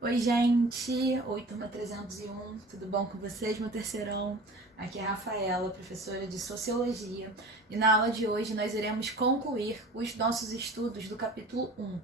Oi, gente! Oi, turma 301, tudo bom com vocês, meu terceirão? Aqui é a Rafaela, professora de Sociologia, e na aula de hoje nós iremos concluir os nossos estudos do capítulo 1.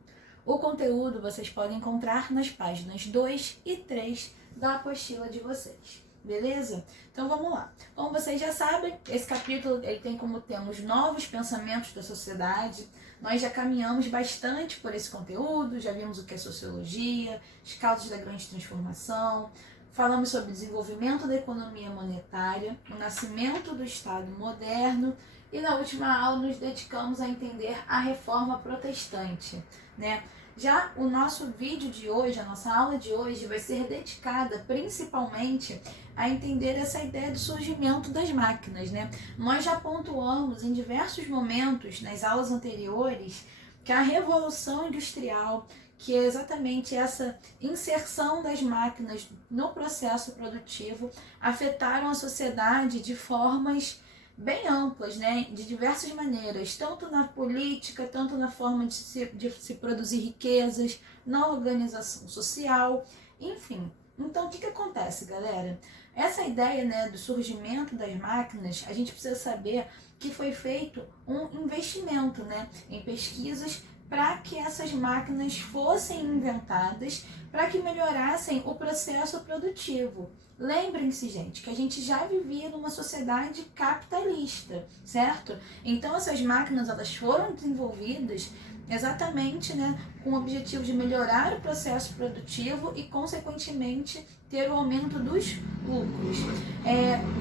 O conteúdo vocês podem encontrar nas páginas 2 e 3 da apostila de vocês, beleza? Então vamos lá. Como vocês já sabem, esse capítulo ele tem como tema os novos pensamentos da sociedade. Nós já caminhamos bastante por esse conteúdo, já vimos o que é sociologia, as causas da grande transformação, falamos sobre o desenvolvimento da economia monetária, o nascimento do Estado moderno e na última aula nos dedicamos a entender a reforma protestante, né? Já o nosso vídeo de hoje, a nossa aula de hoje, vai ser dedicada principalmente a entender essa ideia do surgimento das máquinas, né? Nós já pontuamos em diversos momentos nas aulas anteriores que a revolução industrial, que é exatamente essa inserção das máquinas no processo produtivo, afetaram a sociedade de formas bem amplas, né? De diversas maneiras, tanto na política, tanto na forma de se produzir riquezas, na organização social, enfim. Então, o que acontece, galera? Essa ideia, né, do surgimento das máquinas, a gente precisa saber que foi feito um investimento, né, em pesquisas para que essas máquinas fossem inventadas, para que melhorassem o processo produtivo. Lembrem-se, gente, que a gente já vivia numa sociedade capitalista, certo? Então essas máquinas elas foram desenvolvidas exatamente, né, com o objetivo de melhorar o processo produtivo e, consequentemente, ter o aumento dos lucros.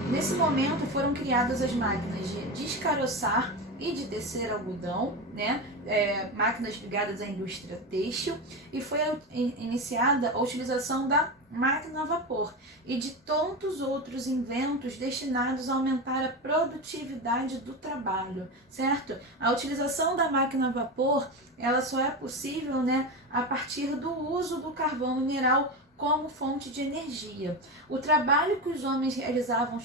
Nesse momento foram criadas as máquinas de descaroçar e de tecer algodão, né? Máquinas ligadas à indústria têxtil, e foi iniciada a utilização da máquina a vapor e de tantos outros inventos destinados a aumentar a produtividade do trabalho, certo? A utilização da máquina a vapor, ela só é possível, né, a partir do uso do carvão mineral como fonte de energia. O trabalho que os homens realizavam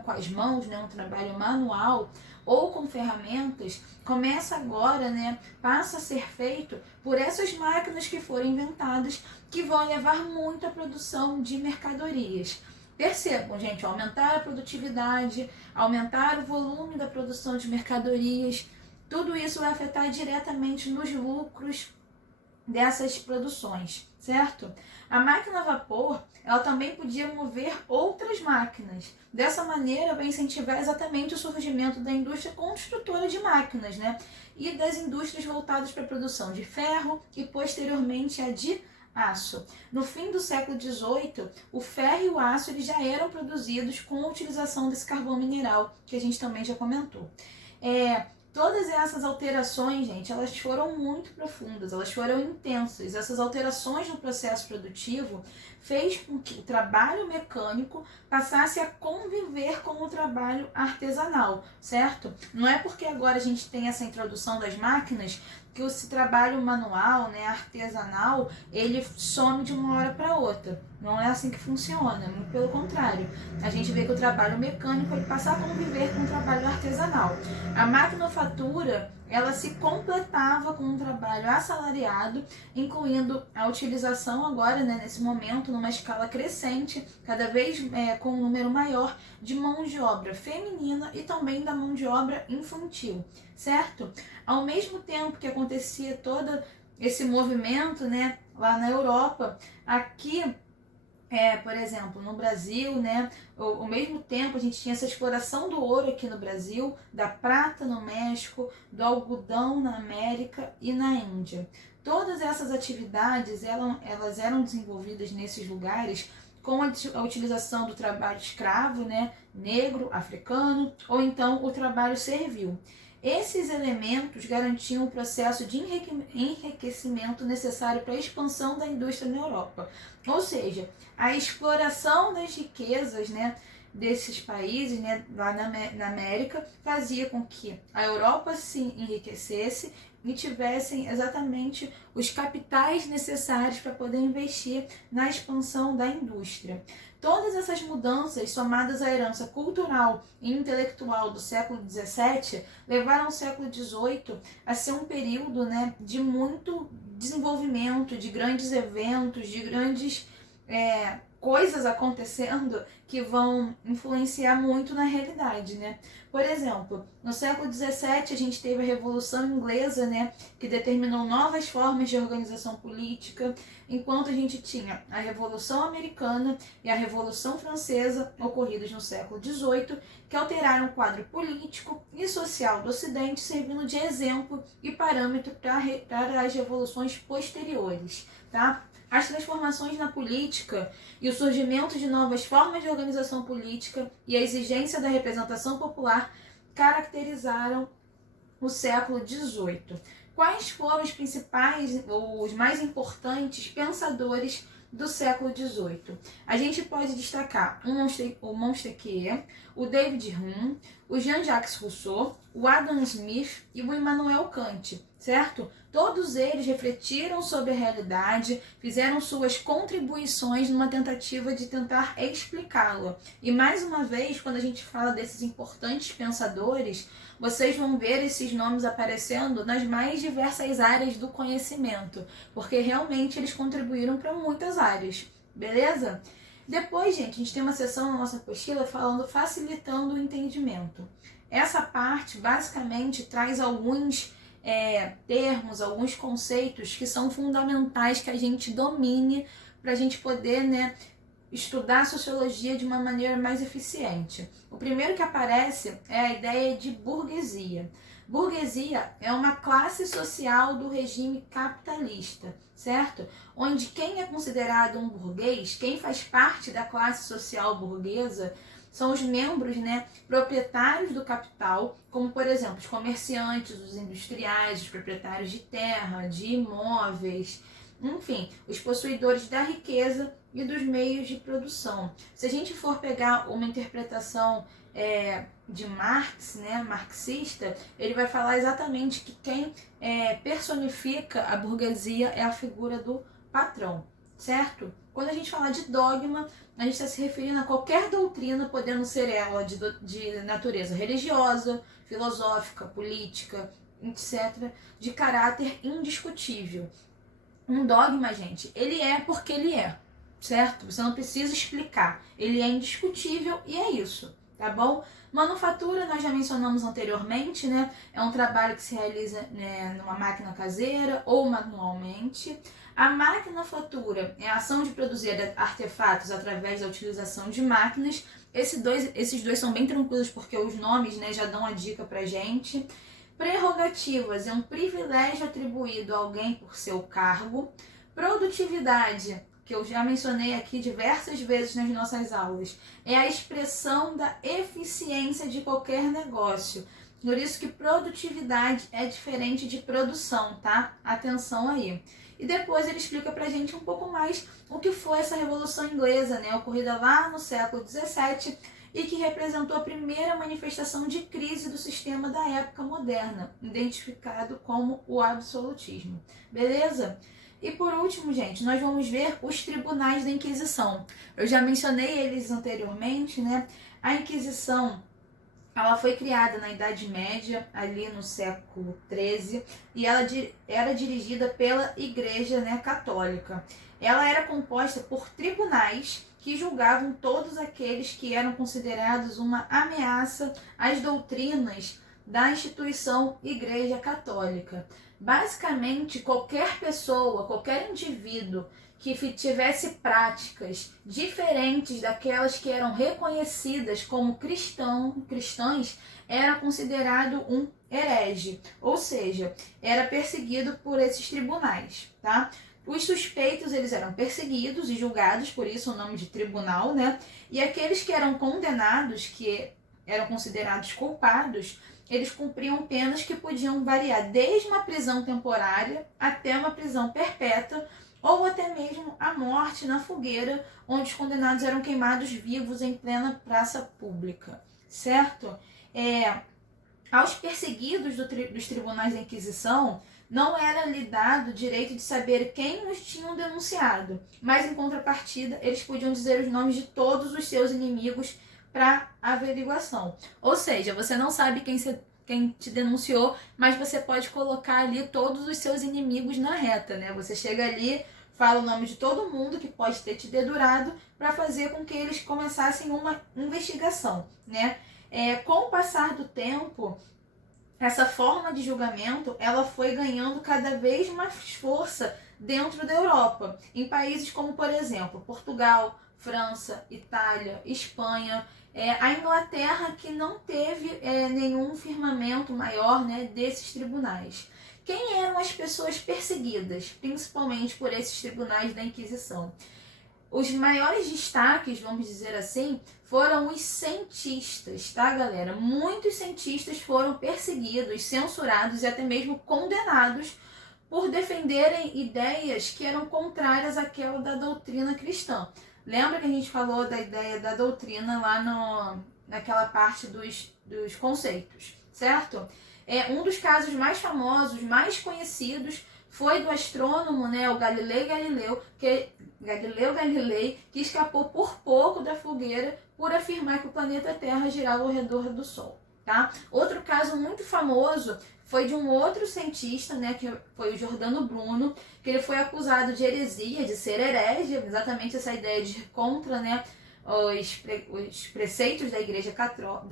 com as mãos, né, um trabalho manual ou com ferramentas, começa agora, né, passa a ser feito por essas máquinas que foram inventadas, que vão levar muito à produção de mercadorias. Percebam, gente, aumentar a produtividade, aumentar o volume da produção de mercadorias, tudo isso vai afetar diretamente nos lucros dessas produções, certo? A máquina a vapor, ela também podia mover outras máquinas. Dessa maneira, vai incentivar exatamente o surgimento da indústria construtora de máquinas, né? E das indústrias voltadas para a produção de ferro e, posteriormente, a de aço. No fim do século XVIII, o ferro e o aço eles já eram produzidos com a utilização desse carvão mineral, que a gente também já comentou. Todas essas alterações, gente, elas foram muito profundas, elas foram intensas. Essas alterações no processo produtivo fez com que o trabalho mecânico passasse a conviver com o trabalho artesanal, certo? Não é porque agora a gente tem essa introdução das máquinas que esse trabalho manual, né, artesanal, ele some de uma hora para outra. Não é assim que funciona, muito pelo contrário. A gente vê que o trabalho mecânico ele passa a conviver com o trabalho artesanal. A maquinofatura, ela se completava com um trabalho assalariado, incluindo a utilização agora, né, nesse momento, numa escala crescente, cada vez com um número maior de mão de obra feminina e também da mão de obra infantil, certo? Ao mesmo tempo que acontecia todo esse movimento, né, lá na Europa, aqui por exemplo, no Brasil, né, ao mesmo tempo a gente tinha essa exploração do ouro aqui no Brasil, da prata no México, do algodão na América e na Índia. Todas essas atividades elas eram desenvolvidas nesses lugares com a utilização do trabalho escravo, né, negro, africano, ou então o trabalho servil. Esses elementos garantiam o processo de enriquecimento necessário para a expansão da indústria na Europa. Ou seja, a exploração das riquezas, né, desses países, né, lá na América, fazia com que a Europa se enriquecesse e tivessem exatamente os capitais necessários para poder investir na expansão da indústria. Todas essas mudanças, somadas à herança cultural e intelectual do século XVII, levaram o século XVIII a ser um período, né, de muito desenvolvimento, de grandes eventos, de grandes coisas acontecendo que vão influenciar muito na realidade, né? Por exemplo, no século XVII a gente teve a Revolução Inglesa, né, que determinou novas formas de organização política, enquanto a gente tinha a Revolução Americana e a Revolução Francesa, ocorridas no século XVIII, que alteraram o quadro político e social do Ocidente, servindo de exemplo e parâmetro para as revoluções posteriores, tá? As transformações na política e o surgimento de novas formas de organização política e a exigência da representação popular caracterizaram o século XVIII. Quais foram os principais, ou os mais importantes pensadores do século XVIII? A gente pode destacar o Montesquieu, o David Hume, o Jean-Jacques Rousseau, o Adam Smith e o Immanuel Kant, certo? Todos eles refletiram sobre a realidade, fizeram suas contribuições numa tentativa de tentar explicá-la. E mais uma vez, quando a gente fala desses importantes pensadores, vocês vão ver esses nomes aparecendo nas mais diversas áreas do conhecimento, porque realmente eles contribuíram para muitas áreas, beleza? Depois, gente, a gente tem uma seção na nossa apostila falando facilitando o entendimento. Essa parte, basicamente, traz alguns termos, alguns conceitos que são fundamentais que a gente domine para a gente poder, né, estudar a sociologia de uma maneira mais eficiente. O primeiro que aparece é a ideia de burguesia. Burguesia é uma classe social do regime capitalista, certo? Onde quem é considerado um burguês, quem faz parte da classe social burguesa, são os membros, né, proprietários do capital, como, por exemplo, os comerciantes, os industriais, os proprietários de terra, de imóveis, enfim, os possuidores da riqueza e dos meios de produção. Se a gente for pegar uma interpretação de Marx, né, marxista, ele vai falar exatamente que quem personifica a burguesia é a figura do patrão, certo? Quando a gente fala de dogma, a gente está se referindo a qualquer doutrina, podendo ser ela de natureza religiosa, filosófica, política, etc., de caráter indiscutível. Um dogma, gente, ele é porque ele é, certo? Você não precisa explicar. Ele é indiscutível e é isso, tá bom? Manufatura, nós já mencionamos anteriormente, né? É um trabalho que se realiza, né, numa máquina caseira ou manualmente. A maquinofatura é a ação de produzir artefatos através da utilização de máquinas. Esses dois são bem tranquilos porque os nomes, né, já dão a dica pra gente. Prerrogativas é um privilégio atribuído a alguém por seu cargo. Produtividade, que eu já mencionei aqui diversas vezes nas nossas aulas, é a expressão da eficiência de qualquer negócio. Por isso que produtividade é diferente de produção, tá? Atenção aí. E depois ele explica pra gente um pouco mais o que foi essa Revolução Inglesa, né, ocorrida lá no século XVII e que representou a primeira manifestação de crise do sistema da época moderna, identificado como o absolutismo. Beleza? E por último, gente, nós vamos ver os tribunais da Inquisição. Eu já mencionei eles anteriormente, né? A Inquisição, ela foi criada na Idade Média, ali no século XIII, e ela era dirigida pela Igreja, né, Católica. Ela era composta por tribunais que julgavam todos aqueles que eram considerados uma ameaça às doutrinas da instituição Igreja Católica. Basicamente, qualquer pessoa, qualquer indivíduo que tivesse práticas diferentes daquelas que eram reconhecidas como cristãs, era considerado um herege, ou seja, era perseguido por esses tribunais, tá? Os suspeitos, eles eram perseguidos e julgados, por isso o nome de tribunal, né? E aqueles que eram condenados, que eram considerados culpados, eles cumpriam penas que podiam variar desde uma prisão temporária até uma prisão perpétua, ou até mesmo a morte na fogueira, onde os condenados eram queimados vivos em plena praça pública, certo? Aos perseguidos dos tribunais da Inquisição, não era lhe dado o direito de saber quem os tinham denunciado, mas em contrapartida, eles podiam dizer os nomes de todos os seus inimigos para averiguação. Ou seja, você não sabe quem você quem te denunciou, mas você pode colocar ali todos os seus inimigos na reta, né? Você chega ali, fala o nome de todo mundo que pode ter te dedurado para fazer com que eles começassem uma investigação, né? Com o passar do tempo, essa forma de julgamento ela foi ganhando cada vez mais força dentro da Europa, em países como, por exemplo, Portugal, França, Itália, Espanha, a Inglaterra, que não teve nenhum firmamento maior, né, desses tribunais. Quem eram as pessoas perseguidas, principalmente por esses tribunais da Inquisição? Os maiores destaques, vamos dizer assim, foram os cientistas, tá, galera? Muitos cientistas foram perseguidos, censurados e até mesmo condenados por defenderem ideias que eram contrárias àquela da doutrina cristã. Lembra que a gente falou da ideia da doutrina lá naquela parte dos conceitos, certo? Um dos casos mais famosos, mais conhecidos, foi do astrônomo, né, o Galileu Galilei, que escapou por pouco da fogueira por afirmar que o planeta Terra girava ao redor do Sol. Tá? Outro caso muito famoso foi de um outro cientista, né, que foi o Giordano Bruno, que ele foi acusado de heresia, de ser herege, exatamente essa ideia de ir contra, né, os preceitos da Igreja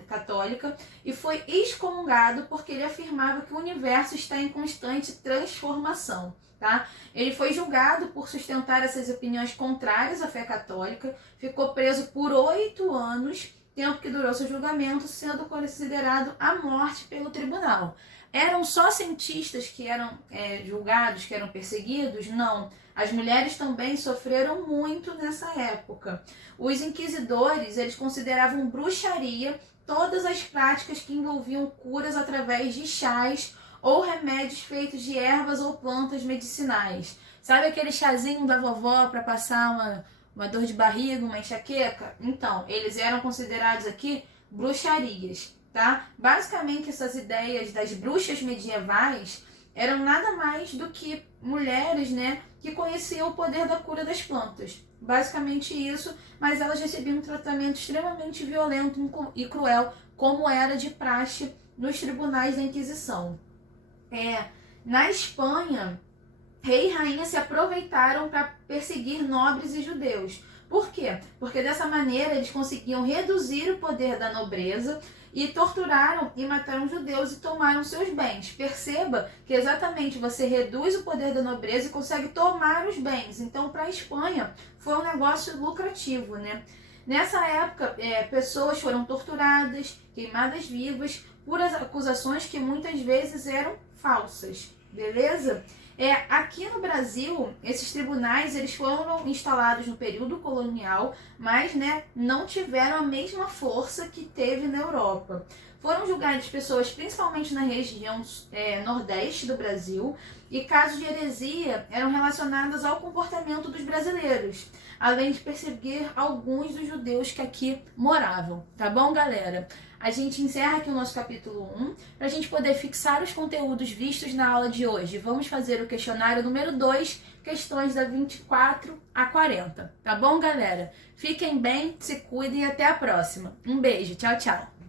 Católica, e foi excomungado porque ele afirmava que o universo está em constante transformação. Tá? Ele foi julgado por sustentar essas opiniões contrárias à fé católica, ficou preso por 8 anos, tempo que durou seu julgamento, sendo considerado a morte pelo tribunal. Eram só cientistas que eram julgados, que eram perseguidos? Não. As mulheres também sofreram muito nessa época. Os inquisidores, eles consideravam bruxaria todas as práticas que envolviam curas através de chás ou remédios feitos de ervas ou plantas medicinais. Sabe aquele chazinho da vovó para passar uma dor de barriga, uma enxaqueca? Então, eles eram considerados aqui bruxarias, tá? Basicamente, essas ideias das bruxas medievais eram nada mais do que mulheres, né, que conheciam o poder da cura das plantas. Basicamente isso, mas elas recebiam um tratamento extremamente violento e cruel, como era de praxe nos tribunais da Inquisição. Na Espanha, rei e rainha se aproveitaram para perseguir nobres e judeus. Por quê? Porque dessa maneira eles conseguiam reduzir o poder da nobreza e torturaram e mataram judeus e tomaram seus bens. Perceba que exatamente você reduz o poder da nobreza e consegue tomar os bens. Então, para a Espanha, foi um negócio lucrativo, né? Nessa época, pessoas foram torturadas, queimadas vivas, por acusações que muitas vezes eram falsas, beleza? Aqui no Brasil, esses tribunais eles foram instalados no período colonial, mas, né, não tiveram a mesma força que teve na Europa. Foram julgadas pessoas principalmente na região nordeste do Brasil, e casos de heresia eram relacionados ao comportamento dos brasileiros, além de perseguir alguns dos judeus que aqui moravam. Tá bom, galera? A gente encerra aqui o nosso capítulo 1, para a gente poder fixar os conteúdos vistos na aula de hoje. Vamos fazer o questionário número 2, questões da 24 a 40. Tá bom, galera? Fiquem bem, se cuidem e até a próxima. Um beijo, tchau, tchau!